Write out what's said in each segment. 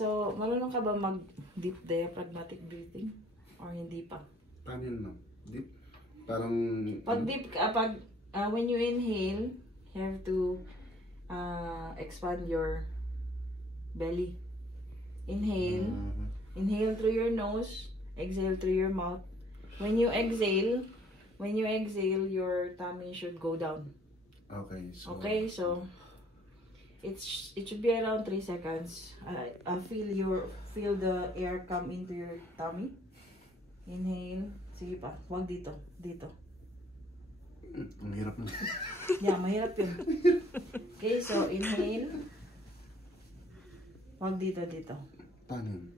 So, marunong ka ba mag-deep diaphragmatic breathing? Or hindi pa? Paano yun, ma'am? Deep? Parang... Pag deep ka, when you inhale, you have to expand your belly. Inhale. Inhale through your nose. Exhale through your mouth. When you exhale, your tummy should go down. Okay, so it should be around 3 seconds. Feel the air come into your tummy. Inhale. Sige pa. Huwag dito. Dito. Ang hirap na. Yeah, mahirap yun. Okay, so inhale. Huwag dito. Paano yun?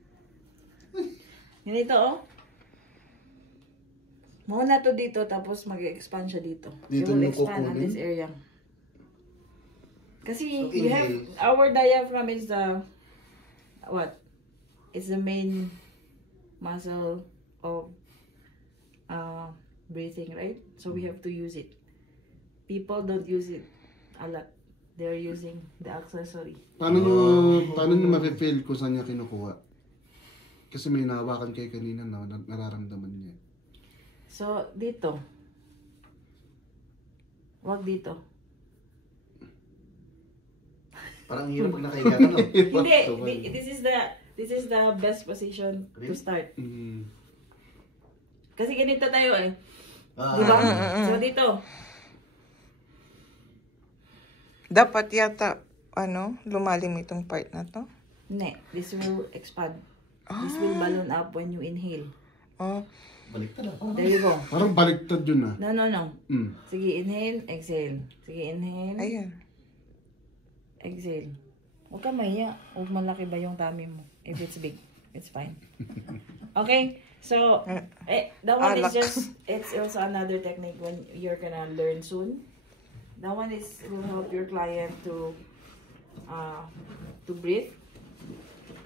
Ganito, oh. Muna to dito, tapos mag-expand siya dito. Dito will yung expand on kukunin? this area. Kasi So, you have, our diaphragm is the, what? It's the main muscle of breathing, right? So we have to use it. People don't use it a lot. They're using the accessory. Paano nyo ma-feel kung saan niya kinukuha? Kasi may nahawakan kayo kanina na nararamdaman niya. So, dito. Wag dito. Parang hirap pag nakahiga ka, no? Hindi. This is the best position to start. Kasi ganito tayo eh. Diba? So, dito. Dapat yata, lumalim itong part na to. Ne, this will expand. This will balloon up when you inhale. Oh. Baliktad na. There you go. Parang baliktad yun ah. No. Sige, inhale, exhale. Sige, inhale. Ayan. Exhale. Huwag ka mahiya. Huwag malaki ba yung tummy mo. If it's big, it's fine. Okay? So, that one is just, it's also another technique when you're gonna learn soon. That one will help your client to breathe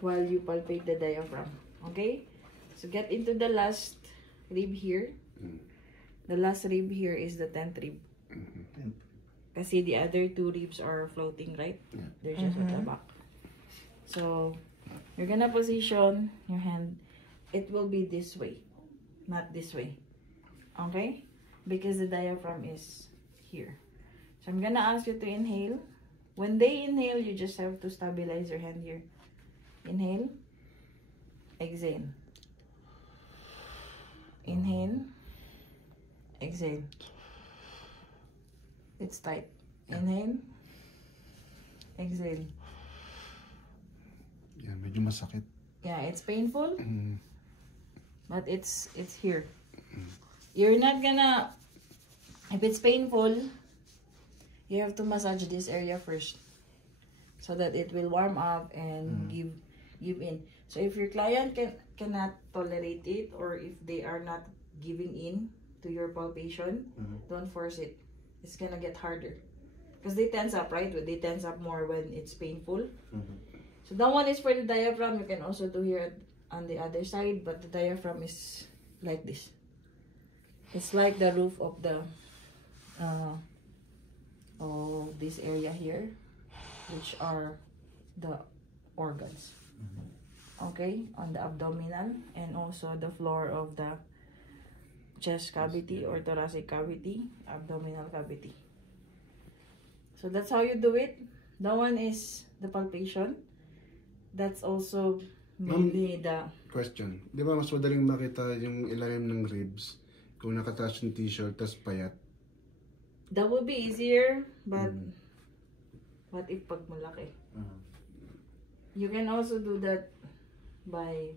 while you palpate the diaphragm. Okay? So, get into the last rib here. The last rib here is the 10th rib. Kasi the other 2 ribs are floating, right? They're just at the back. So, you're gonna position your hand. It will be this way, not this way. Okay? Because the diaphragm is here. So, I'm gonna ask you to inhale. When they inhale, you just have to stabilize your hand here. Inhale. Exhale. Inhale. Exhale. It's tight. Inhale. Exhale. Yan, medyo masakit. Yeah, it's painful. But it's here. You're not gonna, if it's painful, you have to massage this area first so that it will warm up and give in. So if your client cannot tolerate it, or if they are not giving in to your palpation, don't force it. It's gonna get harder because they tense up, right? They tense up more when it's painful. So that one is for the diaphragm. You can also do here on the other side, but the diaphragm is like this. It's like the roof of the this area here, which are the organs. Okay, on the abdominal and also the floor of the chest cavity or thoracic cavity, abdominal cavity. So that's how you do it. That one is the palpation. That's also mainly the... Question. Di ba mas madaling makita yung ilalim ng ribs kung nakataas yung t-shirt tas payat? That would be easier, but what if pag malaki? You can also do that by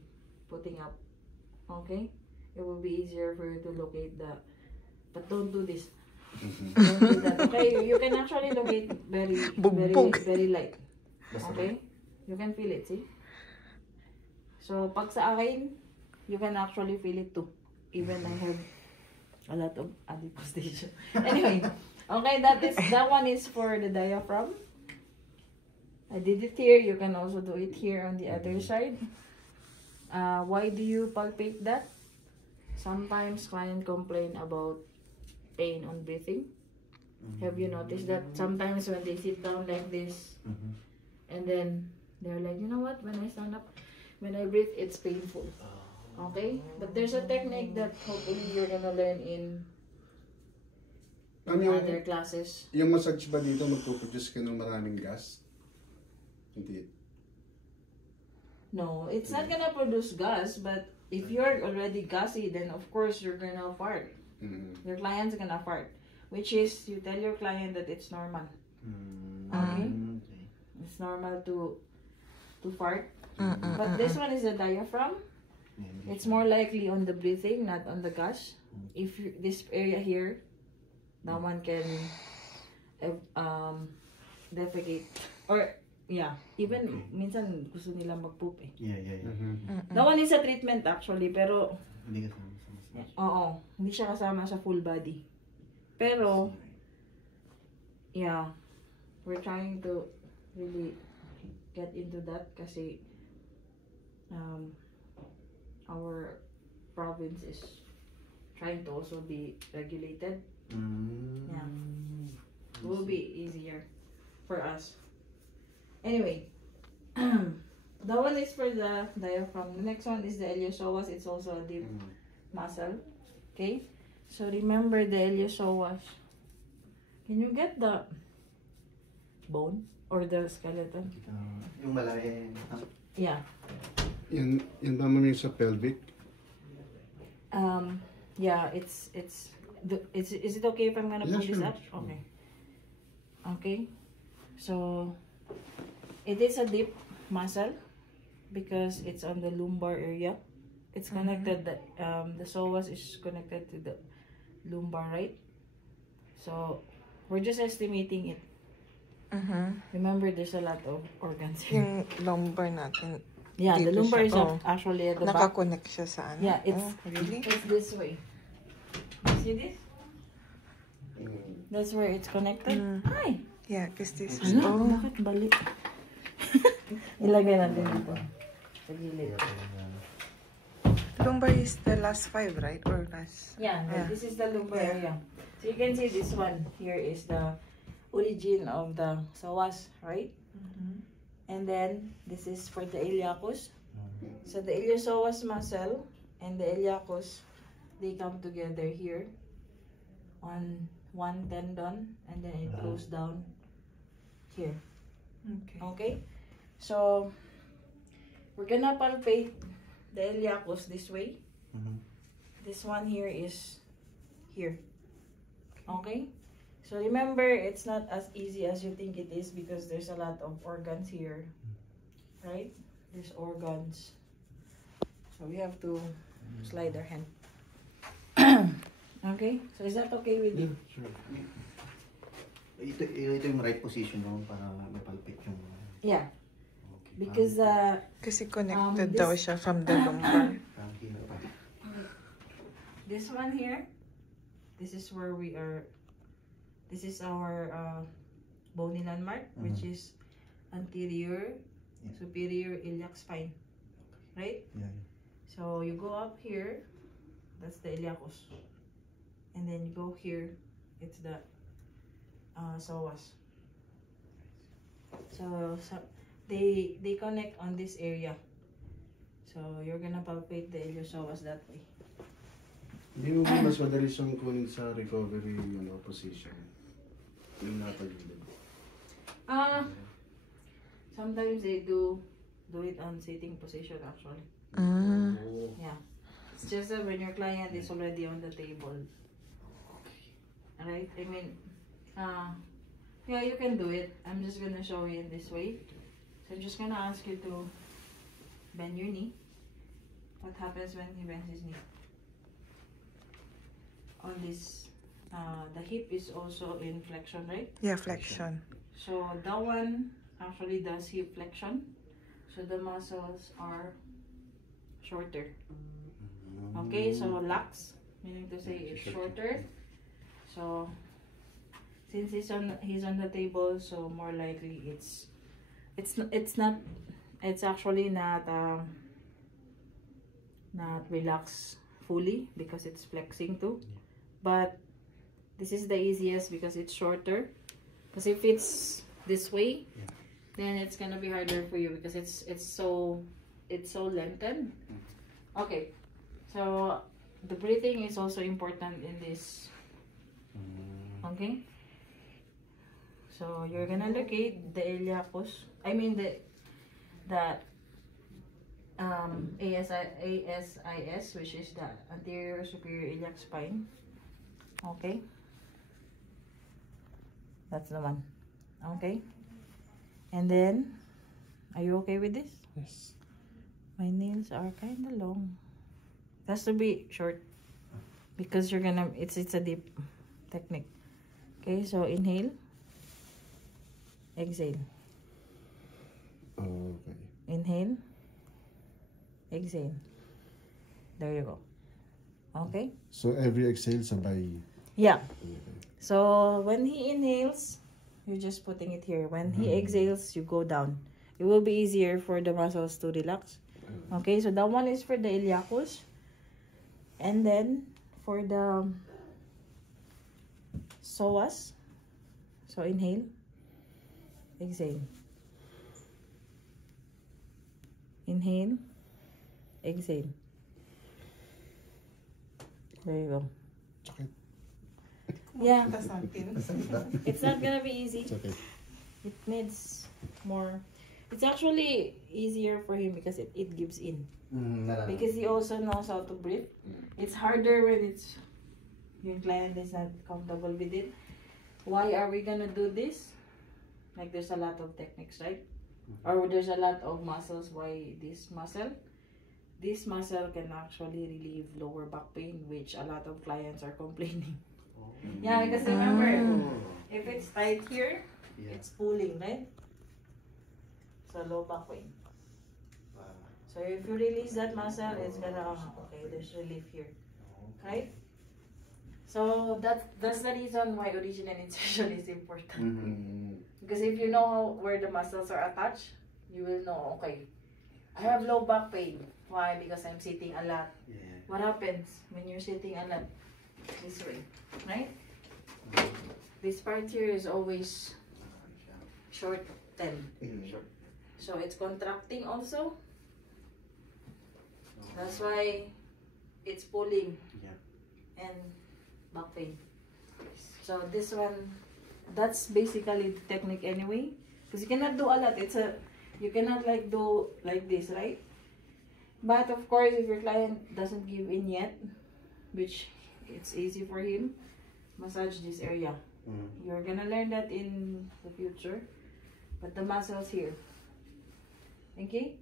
putting up. Okay? It will be easier for you to locate the... But don't do this. Don't do that. Okay? You can actually locate very light. Okay? You can feel it, see? So, pag sa akin, you can actually feel it too. Even I have a lot of adipose. Anyway, okay, that one is for the diaphragm. I did it here. You can also do it here on the other side. Why do you palpate that? Sometimes clients complain about pain on breathing. Have you noticed that sometimes when they sit down like this, and then They're like, you know what? When I stand up, when I breathe, it's painful. Okay? But there's a technique that hopefully you're gonna learn in Ano yung, other classes. yung massage ba dito magpuproduce ka ng maraming gas? Hindi. No, it's not gonna produce gas, but if you're already gassy, then of course you're gonna fart. Your client's gonna fart. Which is, you tell your client that it's normal. Okay? It's normal to fart. But this one is a diaphragm. It's more likely on the breathing, not on the gas. If you, this area here, that one can defecate. Or, yeah, even minsan gusto nila mag-poop eh. Yeah. That one is a treatment actually, pero Hindi ka sama sa massage. oo, hindi siya kasama sa full body. Pero, yeah, we're trying to really get into that kasi our province is trying to also be regulated. Yeah. It will be easier for us. Anyway, that one is for the diaphragm. The next one is the iliopsoas. It's also a deep muscle. Okay? So remember the iliopsoas. Can you get the bone or the skeleton? Yung malaki. Yeah. Yan ba mami sa pelvic? Yeah, is it okay if I'm gonna Yeah, pull this sure, up? sure. Okay. Okay. So it is a deep muscle because it's on the lumbar area. It's connected. The psoas is connected to the lumbar, right? So we're just estimating it. Remember, there's a lot of organs here. Yung lumbar natin. Yeah, the dito lumbar siya. is actually at the back. Nakakonect siya sa ano? Yeah, it's really? it's this way. See this? That's where it's connected. Hi. Yeah, because this is... Ano? Bakit balik? Ilagay natin dito. Sa gilid. Lumbar is the last 5, right? Or last... Yeah, this is the lumbar area. So you can see this one here is the origin of the psoas, right? And then this is for the iliacus. So the iliopsoas muscle and the iliacus, they come together here on one tendon, and then it goes down here. Okay. Okay? So we're gonna palpate the iliacus this way. This one here is here. Okay? So remember, it's not as easy as you think it is because there's a lot of organs here. Right? There's organs. So we have to slide our hand. Okay? So is that okay with you? Sure. Ito yung right position no para mapalpit yung... Yeah. Okay. Because Kasi connected this- daw siya from the lumbar. Parang hirap pa. this one here, this is where we are. This is our bony landmark, which is anterior, superior iliac spine. Right? Yeah. So you go up here, that's the iliacus. And then you go here, it's the psoas. So they connect on this area. So you're gonna palpate the iliopsoas that way. Hindi mo ba mas madali siyang kunin sa recovery position? Yung napagilid. Sometimes they do it on sitting position actually. Yeah. It's just that when your client is already on the table. Alright? I mean, yeah, you can do it. I'm just gonna show you in this way. So I'm just gonna ask you to bend your knee. What happens when he bends his knee? On this, the hip is also in flexion, right? Yeah, flexion. So that one actually does hip flexion. So the muscles are shorter. Okay, so lax, meaning to say it's shorter. So since he's on the table, so more likely it's actually not relaxed fully because it's flexing too. But this is the easiest because it's shorter. Because if it's this way, then it's gonna be harder for you because it's so lengthened. Okay, so the breathing is also important in this. Okay, so you're gonna locate the iliacus. I mean the ASIS, which is the anterior superior iliac spine. Okay, that's the one. Okay, and then are you okay with this? Yes. My nails are kind of long. It has to be short because you're gonna it's a deep technique. Okay, so inhale, exhale, Okay. inhale, exhale. There you go. Okay. So every exhale sabay. Yeah. Okay. So when he inhales, you're just putting it here. When he exhales, you go down. It will be easier for the muscles to relax. Okay, so that one is for the iliacus. And then for the psoas. So inhale, exhale. Inhale, exhale. There you go. Sakit. Yeah, Tas natin. it's not gonna be easy. Sakit. It needs more. It's actually easier for him because it gives in. Because he also knows how to breathe. It's harder when it's your client is not comfortable with it. Why are we gonna do this? Like there's a lot of techniques, right? Or there's a lot of muscles. Why this muscle? This muscle can actually relieve lower back pain, which a lot of clients are complaining. Yeah, because remember, if it's tight here, it's pulling, right? So low back pain. So if you release that muscle, it's gonna, okay, there's relief here, right? So that's the reason why original insertion is important. Because if you know where the muscles are attached, you will know, okay, I have low back pain. Why? Because I'm sitting a lot. What happens when you're sitting a lot? This way, right? This part here is always shortened. So it's contracting also. That's why it's pulling and back pain. So this one, that's basically the technique anyway. Because you cannot do a lot. You cannot like do like this, right? But of course, if your client doesn't give in yet, which it's easy for him, massage this area. You're gonna learn that in the future. But the muscles here. Okay?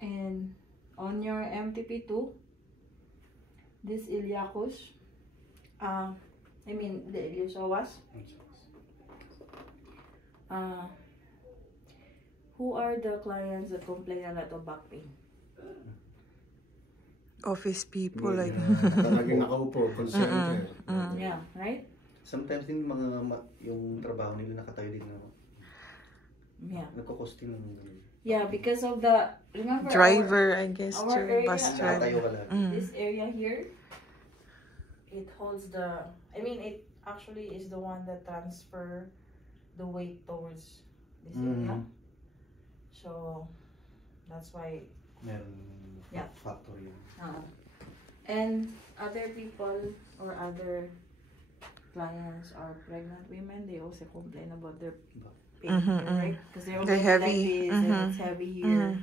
And on your MTP2, this iliacus, I mean the iliopsoas, who are the clients that complain a lot of back pain? Office people, like. Talagang nakaupo, concentrate. Yeah, right? Sometimes din yung trabaho nila nakatayo din na Yeah. nagkukos din ng Yeah, because of the, remember Driver, I guess, our too. area, Bus driver. nakatayo ka lang. this area here, it holds the, I mean it actually is the one that transfer the weight towards this area. So that's why Meron factor yun. and other people or other clients or pregnant women, they also complain about their pain, right? Because they're already heavy. like this and it's heavy here.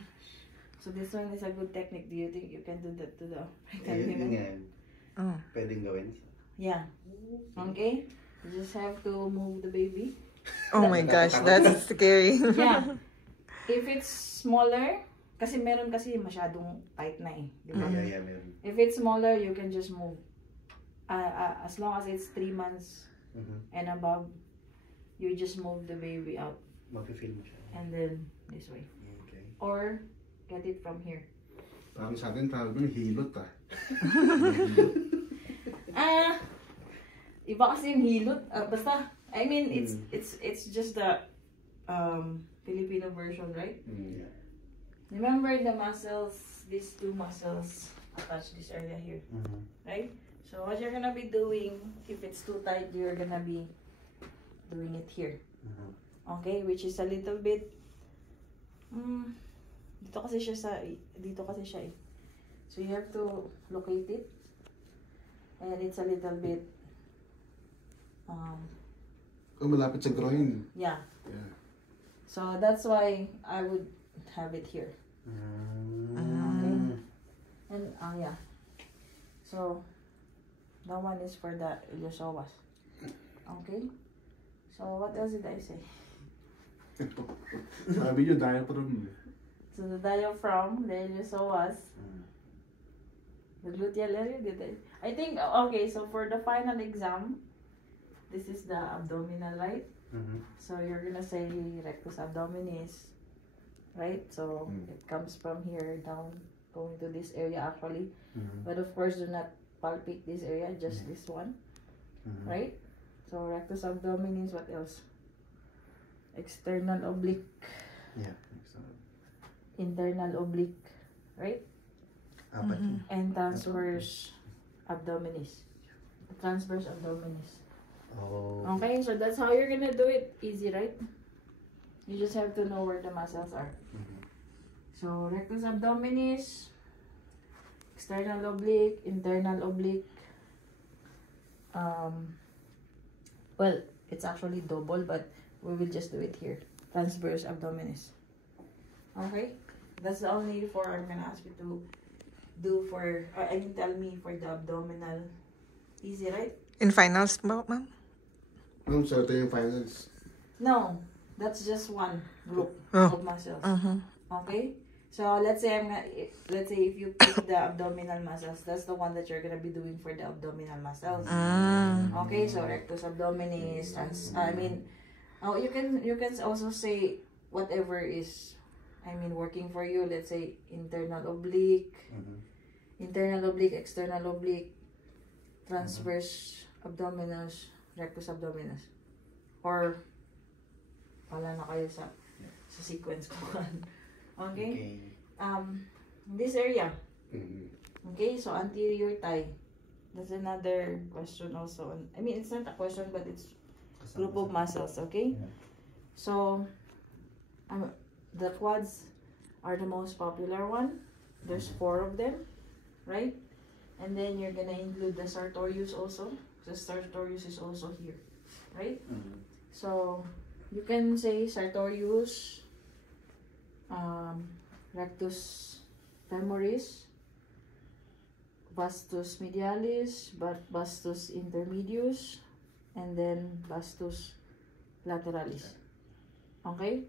So this one is a good technique. Do you think you can do that to the pregnant Yun women? nga, pwedeng gawin. Yeah. Okay? You just have to move the baby. Oh my gosh, that's scary. Yeah. If it's smaller, kasi meron kasi masyadong tight na eh. Di ba? Yeah, meron. If it's smaller, you can just move. As long as it's 3 months and above, you just move the baby out. Mag-feel mo siya. And then, this way. Okay. Or, get it from here. Parang sa atin, tawag mo hilot Iba kasi yung hilot. Basta, I mean, it's just the Filipino version, right? Yeah. Remember the muscles, these two muscles attach this area here, right? So what you're gonna be doing, if it's too tight, you're gonna be doing it here. Okay, which is a little bit dito kasi siya eh. So you have to locate it. And it's a little bit malapit sa groin. yeah. Yeah. So that's why I would have it here. Okay. And yeah. So that one is for the iliopsoas. Okay. So what else did I say? Sabi nyo, diaphragm. So the diaphragm, the iliopsoas, the gluteal area, I think, okay, so for the final exam, this is the abdominal, right? So you're gonna say rectus abdominis, right? So it comes from here down, going to this area actually. But of course, do not palpate this area, just this one, right? So rectus abdominis, what else? External oblique. Yeah. Internal oblique, right? Apat. And transverse abdominis. Transverse abdominis. Oh. Okay, so that's how you're gonna do it. Easy, right? You just have to know where the muscles are. So rectus abdominis, external oblique, internal oblique. Well, it's actually double, but we will just do it here. Transverse abdominis. Okay? That's the only four I'm gonna ask you to do for, tell me for the abdominal. Easy, right? In finals ba, ma'am? Ma'am, so ito yung finals. No, that's just one group Oh. of muscles. Okay? So let's say if you pick the abdominal muscles, that's the one that you're gonna be doing for the abdominal muscles. Okay, so rectus abdominis, you can also say whatever is working for you. Let's say internal oblique, external oblique, transverse abdominis, rectus abdominis. Or wala na kayo sa sequence ko. Okay? This area. Okay, so anterior thigh. That's another question also. It's not a question, but it's group of muscles, okay? Yeah. So, the quads are the most popular one. There's 4 of them, right? And then you're gonna include the sartorius also. The sartorius is also here, right? So, you can say sartorius, rectus femoris, vastus medialis, vastus intermedius, and then vastus lateralis. Okay?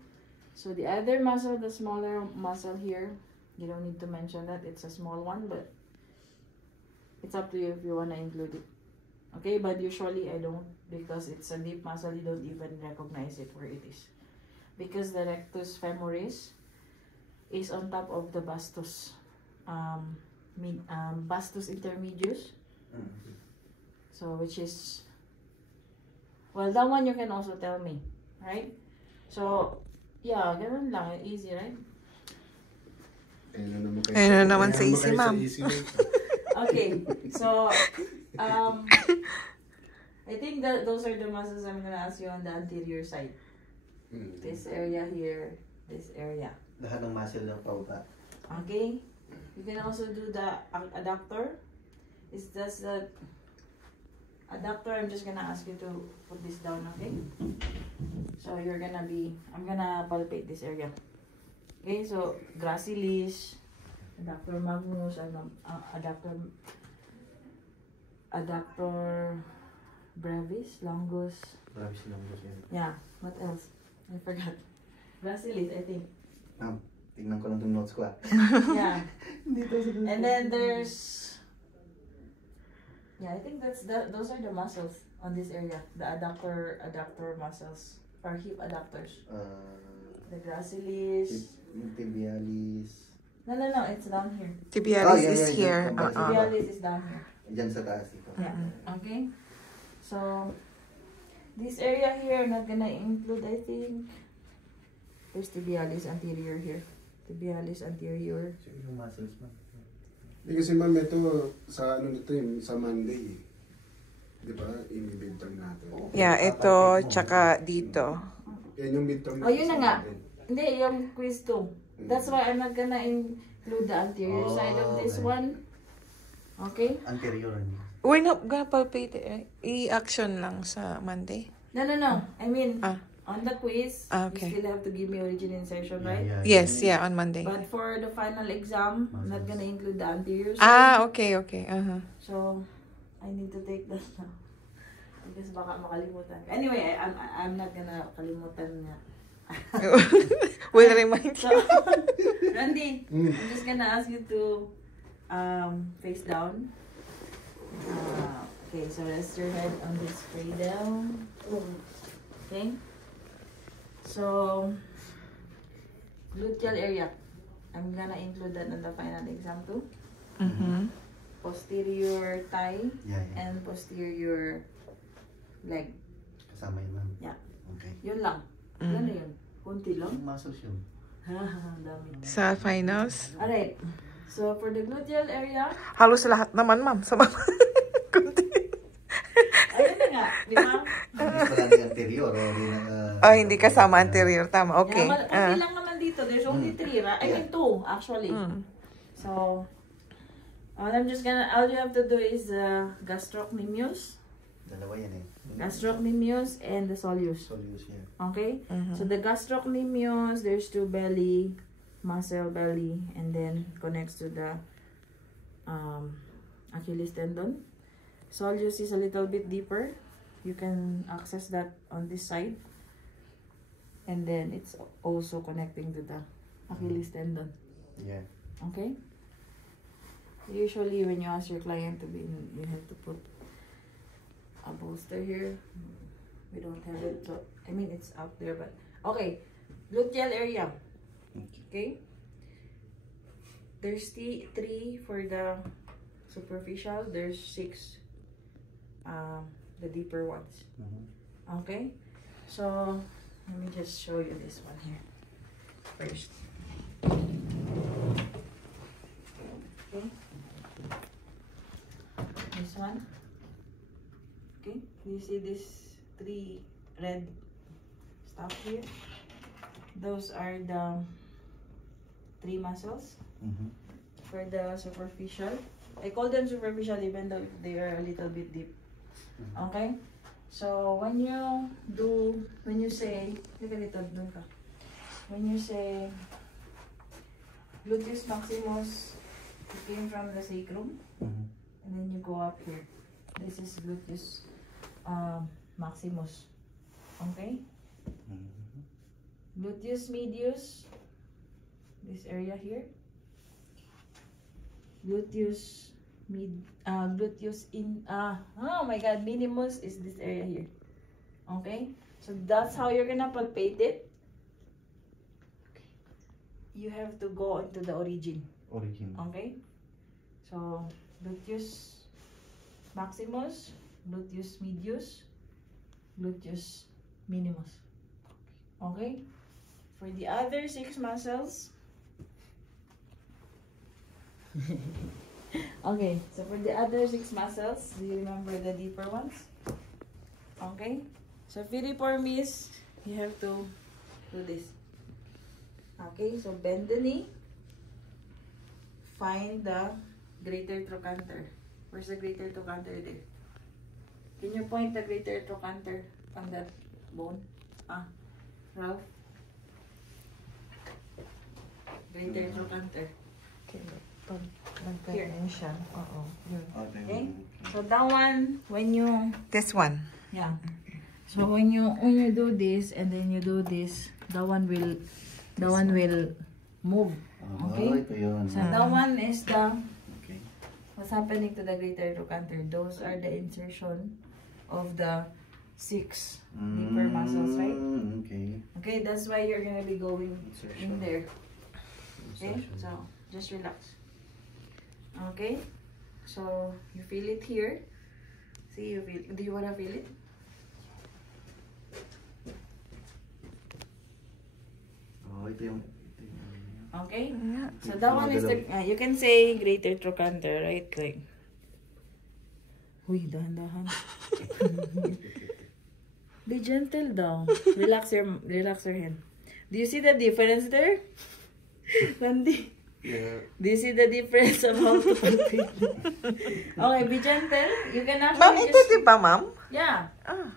So the other muscle, the smaller muscle here, you don't need to mention that. It's a small one, but it's up to you if you want to include it. Okay? But usually I don't, because it's a deep muscle, you don't even recognize it where it is. Because the rectus femoris is on top of the vastus vastus intermedius. So which is, well, that one you can also tell me, right? So yeah, ganun lang, easy, right? Ayun na naman sa easy, ma'am. Okay, so I think that those are the muscles I'm gonna ask you on the anterior side. This area here, this area. Lahat ng muscle ng pababa. Okay? You can also do the adductor. It's just the adductor. I'm just gonna ask you to put this down, okay? So you're gonna I'm gonna palpate this area. Okay, so gracilis, adductor magnus, adductor brevis, longus. Brevis longus yan. Yeah, what else? I forgot. Gracilis, I think. Tingnan ko lang itong notes ko Yeah. And then there's, I think those are the muscles on this area. The adductor muscles, or hip adductors. The gracilis. Tibialis. No, it's down here. Tibialis is here. Tibialis is down here. Diyan sa taas dito. Yeah. Okay. So this area here, I'm not gonna include, I think. There's tibialis anterior here. Tibialis anterior. Yung muscles man. Kasi ma'am, ito sa nito sa Monday. Di ba? Inibintang natin. Yeah, ito, tsaka dito. Yan yung midterm. Oh, yun na nga. Hindi, yung quiz 2. That's why I'm not gonna include the anterior side of this okay. one. Okay? Anterior. We're not gonna palpate it, right? I-action lang sa Monday. No. I mean, Ah. on the quiz, Okay. you still have to give me origin insertion, right? Yes, yeah, on Monday. But for the final exam, I'm not gonna include the anterior side. Ah, okay. So, I need to take that now. Because baka makalimutan. Anyway, I'm not gonna kalimutan nga. We'll remind So, you. Randy, I'm just gonna ask you to face down. Okay, so rest your head on this cradle. Okay. So, gluteal area. I'm gonna include that in the final exam too. Mm-hmm. Posterior thigh Yeah. and posterior leg. Kasama yun, ma'am. Yeah. Okay. Yun lang. Yan na yun. Kunti lang. Yung muscles yun. Dami. Sa finals, Alright. So, for the gluteal area, halos lahat naman, ma'am. Sa mga kunti. ayun na nga. Di ba? Mas pala yung anterior. Hindi kasama anterior. Tama, okay. Kunti lang naman dito. There's only 3, right? I mean 2, actually. So, all you have to do is gastrocnemius. Dalawa yan eh. Gastrocnemius and the soleus. Soleus yan. Okay? So, the gastrocnemius, there's 2 belly, muscle belly, and then connects to the Achilles tendon. Soleus is a little bit deeper. You can access that on this side. And then, it's also connecting to the Achilles tendon. Yeah. Okay? Usually, when you ask your client to be, you have to put a bolster here. We don't have it, so I mean it's out there, but okay. Gluteal area. Okay. There's 3 for the superficial. There's 6 the deeper ones. Okay. So let me just show you this one here first. Okay. This one. Okay, you see this 3 red stuff here? Those are the 3 muscles for the superficial. I call them superficial even though they are a little bit deep. Okay? So, when you say, look at it, dun ka. When you say gluteus maximus, it came from the sacrum, and then you go up here. This is gluteus maximus. Okay? Gluteus medius, this area here. Gluteus minimus is this area here. Okay? So that's how you're gonna palpate it. Okay. You have to go into the origin. Okay? So gluteus maximus, gluteus medius, gluteus minimus. Okay? For the other 6 muscles. Okay, so for the other 6 muscles, do you remember the deeper ones? Okay? So piriformis, you have to do this. Okay, so bend the knee. Find the greater trochanter. Where's the greater trochanter there? Can you point the greater trochanter on that bone? Ralph? Greater trochanter. Here. Siya. Oo. Yun. Okay? So that one, when you... This one. Yeah. So when you do this and then you do this, that one will move. Okay? Ito yun. So that one is the... Okay. What's happening to the greater trochanter? Those are the insertion of the 6 deeper muscles, right? Okay. Okay, that's why you're gonna be going Insertion. in there. Okay, Insertion. so just relax. Okay, so you feel it here. See, you feel. Do you wanna feel it? Ito yung... Okay. Yeah. So that one is the. You can say greater trochanter, right? Like. Uy, dahan-dahan. Be gentle daw. Relax your hand. Do you see the difference there? Randy? Yeah. Do you see the difference of how to complete? Okay, be gentle. You can Ma'am, actually ito di ba, ma'am? Yeah. Ah.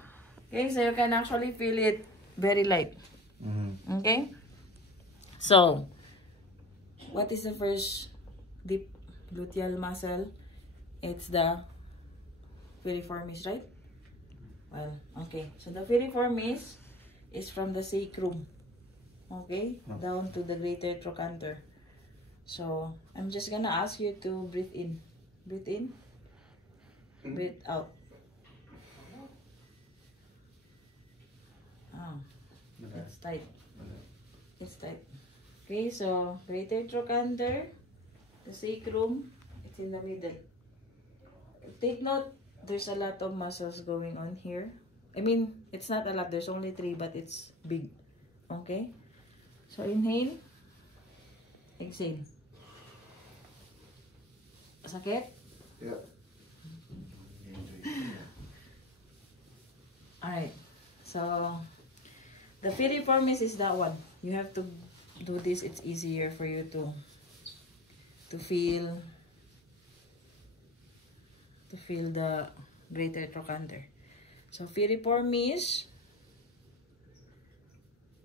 Okay, so you can actually feel it very light. Mm-hmm. Okay? So, what is the first deep gluteal muscle? It's the piriformis, right? Well, okay. So, the piriformis is from the sacrum. Okay? Down to the greater trochanter. So, I'm just gonna ask you to breathe in. Breathe in. Breathe out. Oh, it's tight. It's tight. Okay, so greater trochanter, the sacrum, it's in the middle. Take note, there's a lot of muscles going on here. I mean, it's not a lot, there's only 3, but it's big. Okay? So inhale, exhale. Sakit? Yeah. Alright. So, the piriformis is that one. You have to do this. It's easier for you to feel the greater trochanter. So, piriformis.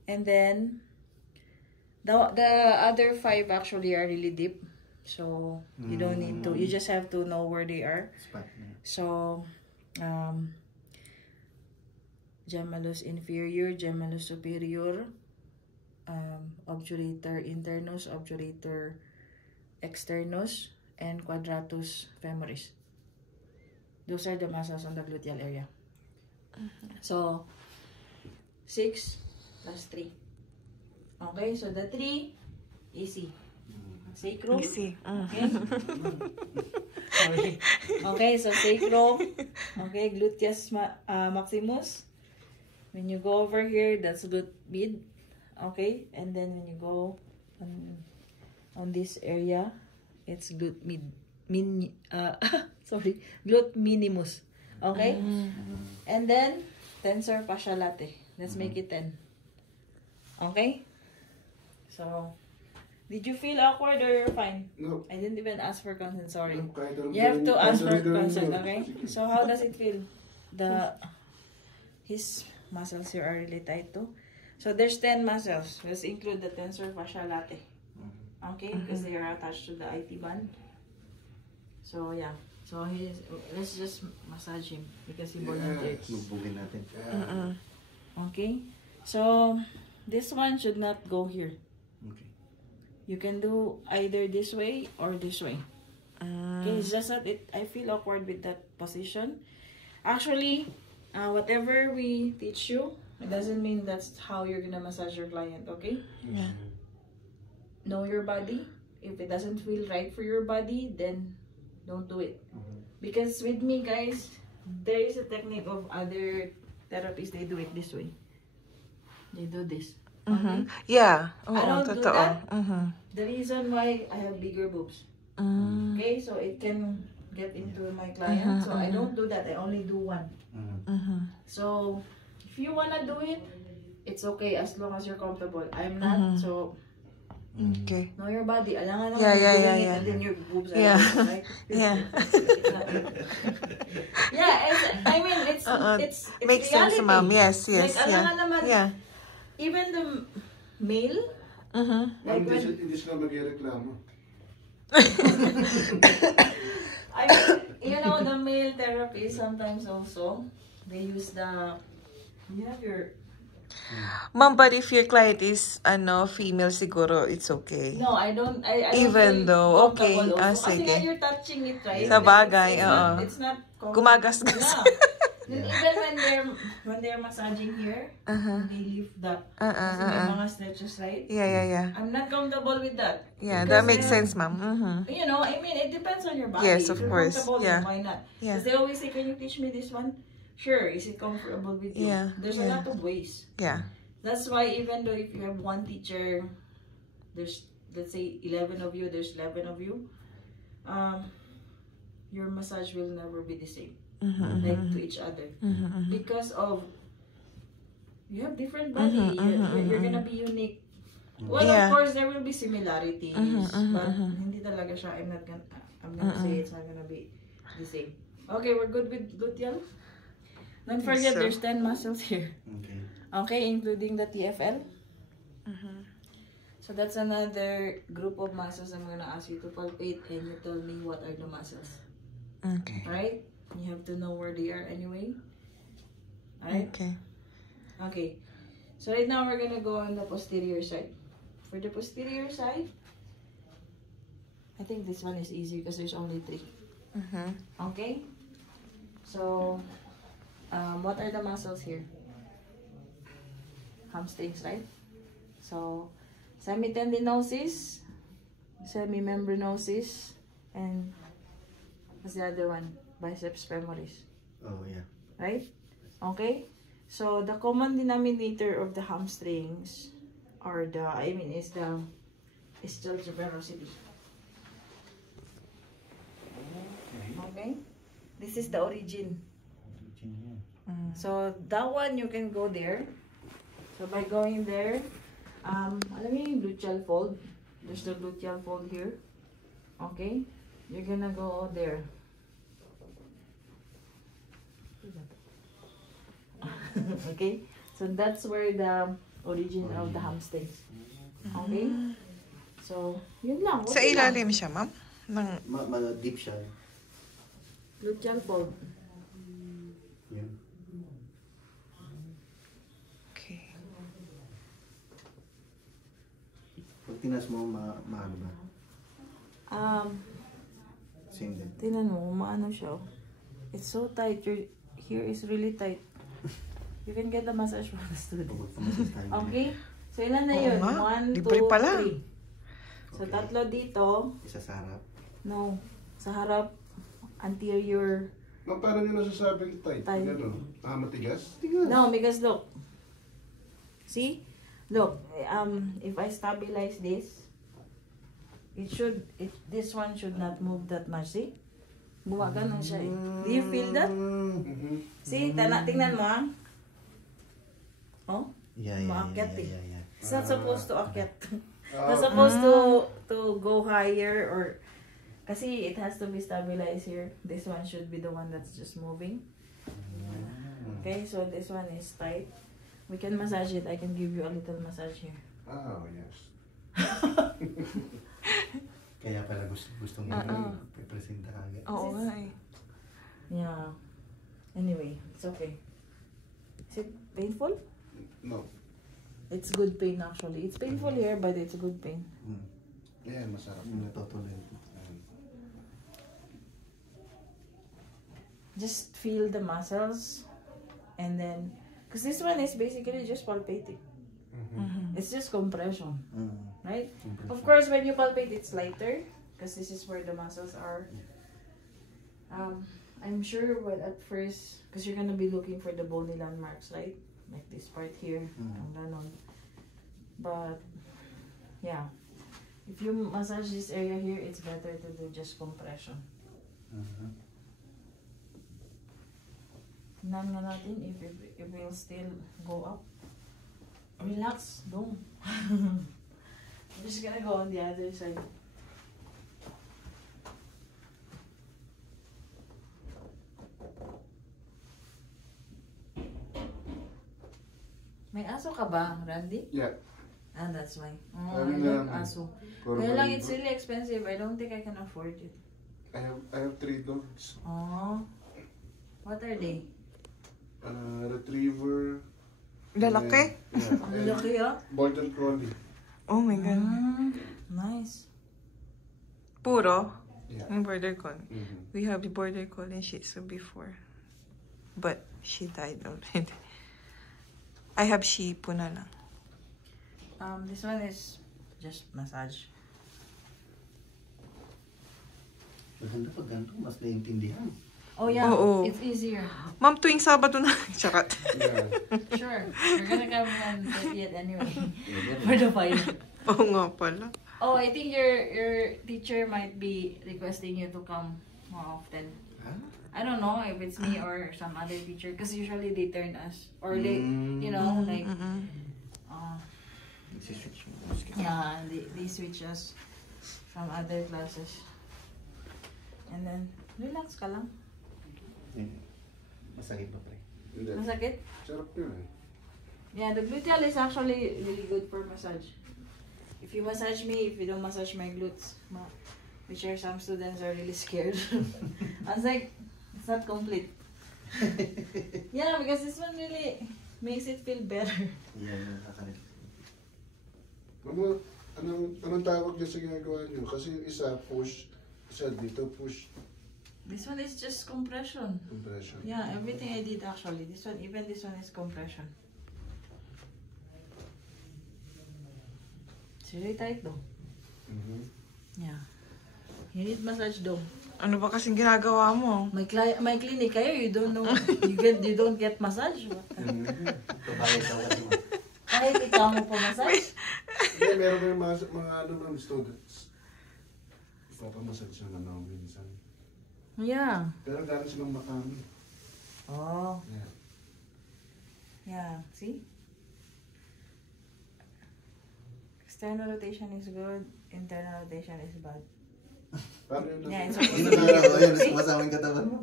And then, the other 5 actually are really deep. So, you don't need to. You just have to know where they are. So, gemellus inferior, gemellus superior, obturator internus, obturator externus, and quadratus femoris. Those are the muscles on the gluteal area. So, 6 plus 3. Okay, so the 3, easy. Sacrum. Easy. Okay. Sorry. Okay, so sacrum. Okay, gluteus maximus. When you go over here, that's glute mid. Okay, and then when you go on this area, it's glute sorry, glute minimus. Okay, and then tensor fascia latae. Let's make it 10. Okay, so did you feel awkward or you're fine? No. I didn't even ask for consent. Sorry. No, kahit anong You have to gawin- ask kahit for anong gawin consent. mo. Okay. Sige. So how does it feel? His muscles here are really tight too. So there's 10 muscles. Let's include the tensor fascia latae. Okay, because they are attached to the IT band. So yeah. So let's just massage him because he volunteered. Lubugin natin. Okay. So this one should not go here. Okay. You can do either this way or this way. Okay, it's just that I feel awkward with that position. Actually, whatever we teach you, it doesn't mean that's how you're gonna massage your client, okay? Yeah. Know your body. If it doesn't feel right for your body, then don't do it. Because with me, guys, there is a technique of other therapists, they do it this way. They do this. Okay? Yeah. I Oo, don't do totoo. that. The reason why I have bigger boobs. Okay, so it can get into my client. So I don't do that. I only do one. So if you wanna do it, it's okay as long as you're comfortable. I'm not. So Okay. know your body. Alangan naman Yeah, yeah, doing yeah, it yeah. and then your boobs are Yeah. out, right? Yeah. Yeah, I mean it's Makes reality. sense, ma'am. Yes, yes, Like, yeah. alangan naman, Yeah. even the male, like Hindi when hindi sila magreklamo. I mean, you know, the male therapy sometimes also they use you have your Ma'am, but if your client is female siguro, it's okay. no, I don't I Even don't feel though, okay, comfortable also. Kasi sige. nga you're touching it, right? Sa bagay, It's not comfortable. Gumagasgas. Yeah. Even when they're massaging here, they leave that. Kasi may mga stretches, right? Yeah. I'm not comfortable with that. Yeah, Because, that makes sense, ma'am. You know, I mean, it depends on your body. Yes, If of you're course. comfortable, Yeah. then why not? Yeah. Because they always say, can you teach me this one? Sure. Is it comfortable with you? Yeah, There's a lot of ways. Yeah. That's why even though if you have one teacher, there's, let's say, 11 of you, there's 11 of you, your massage will never be the same. Like to each other. Because of You have different body. You're gonna be unique. Well, Yeah. of course, there will be similarities, but hindi talaga siya. I'm gonna say it's not gonna be the same. Okay, we're good with gluteal. Don't forget, So. there's 10 muscles here. Okay. Okay, including the TFL. So that's another group of muscles I'm gonna ask you to palpate, and you tell me what are the muscles. Okay. Right? You have to know where they are anyway. Right? Okay. Okay. So right now we're gonna go on the posterior side. For the posterior side, I think this one is easy because there's only 3. Okay? So, what are the muscles here? Hamstrings, right? So, semitendinosus, semimembranosus, and what's the other one? Biceps femoris. Oh, yeah. Right? Okay? So, the common denominator of the hamstrings is the ischial tuberosity. Okay? This is the origin. So, that one, you can go there. So, by going there, alam niyo yung gluteal fold? There's the gluteal fold here. Okay? You're gonna go there. Okay? So, that's where the origin of the hamstrings. Okay? So, yun lang. Sa Okay lang. ilalim siya, ma'am? Ng... Deep siya. Gluteal fold. Yun. Okay. Pag tinas mo, maano ba? Same din. Tingnan mo, maano siya. It's so tight. Your here is really tight. You can get a massage from the studio. Okay? So, ilan na Oo yun? nga. 1, 2, Libre pala. 3. So, Okay. 3 dito. Isa sa harap. No. Sa harap, anterior. No, paano nyo nasasabing tight? Tight. Ano? Matigas? No, because look. See? Look, if I stabilize this, this one should not move that much. See? Gumagano siya eh. Do you feel that? See? Tingnan mo ah. Oh? Yeah. Maakyat eh. Yeah. It's not supposed to akyat. Ah, It's supposed to go higher or kasi it has to be stabilized here. This one should be the one that's just moving. Okay, so this one is tight. We can massage it. I can give you a little massage here. Oh, yes. Kaya pala gusto nga i-presenta agad. Oo nga eh. Yeah. Anyway, it's okay. Is it painful? No. It's good pain actually. It's painful here, but it's good pain. Yan, masarap. Natutuloy. Just feel the muscles, and then, because this one is basically just palpating. It's just compression, right? Of course, when you palpate, it's lighter because this is where the muscles are. I'm sure at first, because you're gonna be looking for the bony landmarks, right? Like this part here, ang ganon. But yeah, if you massage this area here, it's better to do just compression. Tingnan nga natin if it will still go up. Relax, don't. I'm just gonna go on the other side. May aso ka ba, Randy? Yeah. Ah, that's why. Oh, Sabi I nga like namin, aso. puro Kaya lang, maligo. it's really expensive. I don't think I can afford it. I have 3 dogs. Oh. What are they? Retriever. Lalaki? Yeah. Ang laki ah. Border Collie. Oh my God. Nice. Puro? Yeah. Yung border collie. We have the border collie and Shih Tzu before. But she died already. I have Shih Tzu na lang. This one is just massage. Maganda pag ganito, mas naiintindihan. Oh yeah, Oo. it's easier. Ma'am, tuwing Sabado na. Charat. Yeah. Sure. We're gonna come on 30th anyway. For the final. Oo nga pala. Oh, I think your teacher might be requesting you to come more often. I don't know if it's me or some other teacher, because usually they turn us, or they, you know, like, yeah, they switch us from other classes. And then, relax ka lang. Masakit ba, pre? Hindi. Masakit? Sarap yun eh. Yeah, the gluteal is actually really good for massage. If you massage me, if you don't massage my glutes, which are some students are really scared. I was like, it's not complete. Yeah, because this one really makes it feel better. Yeah, nakakalit. Mama, anong tawag niya sa ginagawa niyo? Kasi yung isa push, isa dito push, This one is just compression. compression. Yeah, everything I did actually. This one, even this one is compression. It's really tight though. Yeah. You need massage though. Ano ba kasing ginagawa mo? My clinic kayo, you don't know. You don't get massage. What the- Bakit daw kasi mo? Kahit ikaw mo pa massage. Hindi, meron kayong mga ano ng students. Ipapamassage siya na naman minsan. Yeah. Pero galing silang makami. Oh. Yeah. Yeah. See? External rotation is good. Internal rotation is bad. Paano yun? Yeah, it's Hindi okay. na ako yun. Sumasama yung katawan mo.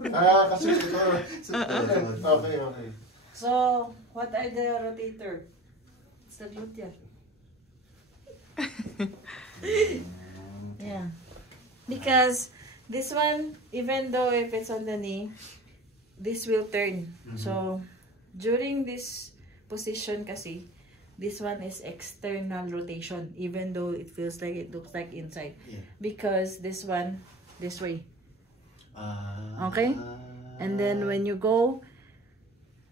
Kasi ito. Okay, okay. So, what are the rotator? It's the gluteal. Yeah. Because this one, even though if it's on the knee, this will turn. So, during this position kasi, this one is external rotation, even though it feels like it looks like inside. Yeah. Because this one, this way. Ah. Okay? And then when you go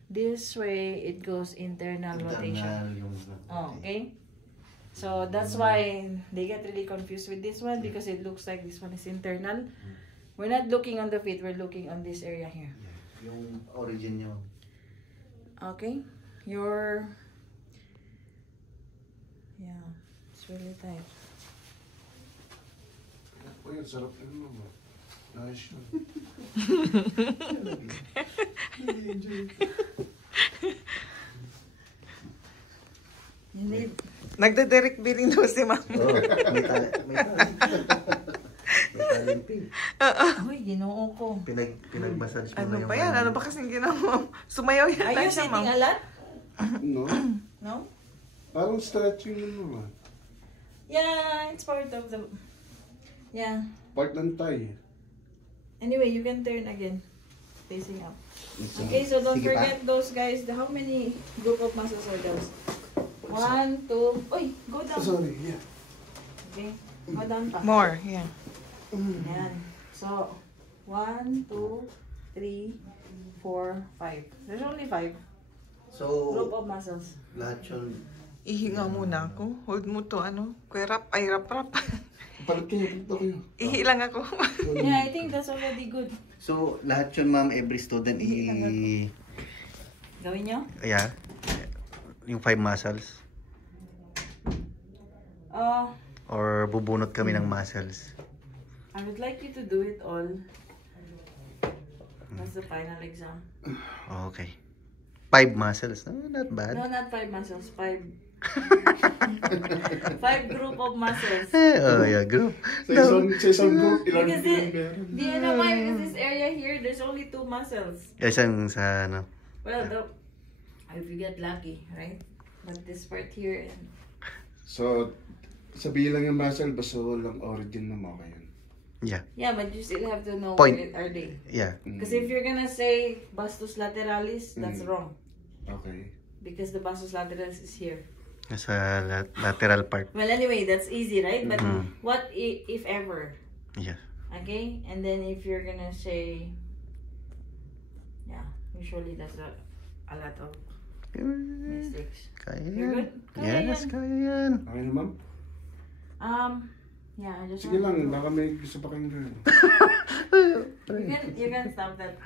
this way, it goes internal rotation. Yung, Oh, okay? So that's why they get really confused with this one, because it looks like this one is internal. We're not looking on the feet, we're looking on this area here. Yeah. Yung origin nyo. Okay? Your... Yeah, it's really tight. Uy, ang sarap yun mo. Nice yun. You need... Nagda-direct billing daw si ma'am. Oo, may talent. May talent eh. Uy, ginoo ko. Pinag-massage mo Ano na yung... ba yan? Ano ba kasing ginawa mo? Sumayaw Are yata you siya, sitting ma'am. a lot? No? No? Parang stretching yun mo. Yeah, it's part of the... Yeah. Part ng thigh. Anyway, you can turn again. Facing up. Okay, so don't Sige pa. forget those guys. How many group of muscles are those? 1, 2... Uy, go down. Sorry, yeah. Okay, go down pa. More, yeah. Yan. So, 1, 2, 3, 4, 5. There's only 5 So, group of muscles. lahat yun... Ihinga muna ako. Hold mo to, ano? Kuya rap, ay rap. Palit kayo, palit kayo. Ihi lang ako. Yeah, I think that's already good. So, lahat yun, ma'am, every student Gawin nyo? Yeah. Yung 5 muscles. Or bubunot kami ng muscles. I would like you to do it all. That's the final exam. Okay. 5 muscles. No, not bad. No, not 5 muscles. 5 group of muscles. Oh, yeah, group. Sa isang group, ilang Because din meron. do you know why? Because this area here, there's only 2 muscles. Isang sa, ano. Well, if you get lucky, right? But this part here, and So, sabihin lang yung muscle, basta walang origin na mo kayo. Yeah. yeah, but you still have to know Point. where are they. Yeah. Because if you're gonna say vastus lateralis, that's wrong. Okay. Because the vastus lateralis is here. Sa lateral part. Well, anyway, that's easy, right? But what if ever? Yeah. Okay? And then if you're gonna say, yeah, usually that's a lot of mistakes. Kaya You're yan. good? Kaya Yes, yan. kaya yan. Okay na, ma'am? Yeah, I just Sige want lang, to- baka may gusto pa kayong gawin. You can stop that.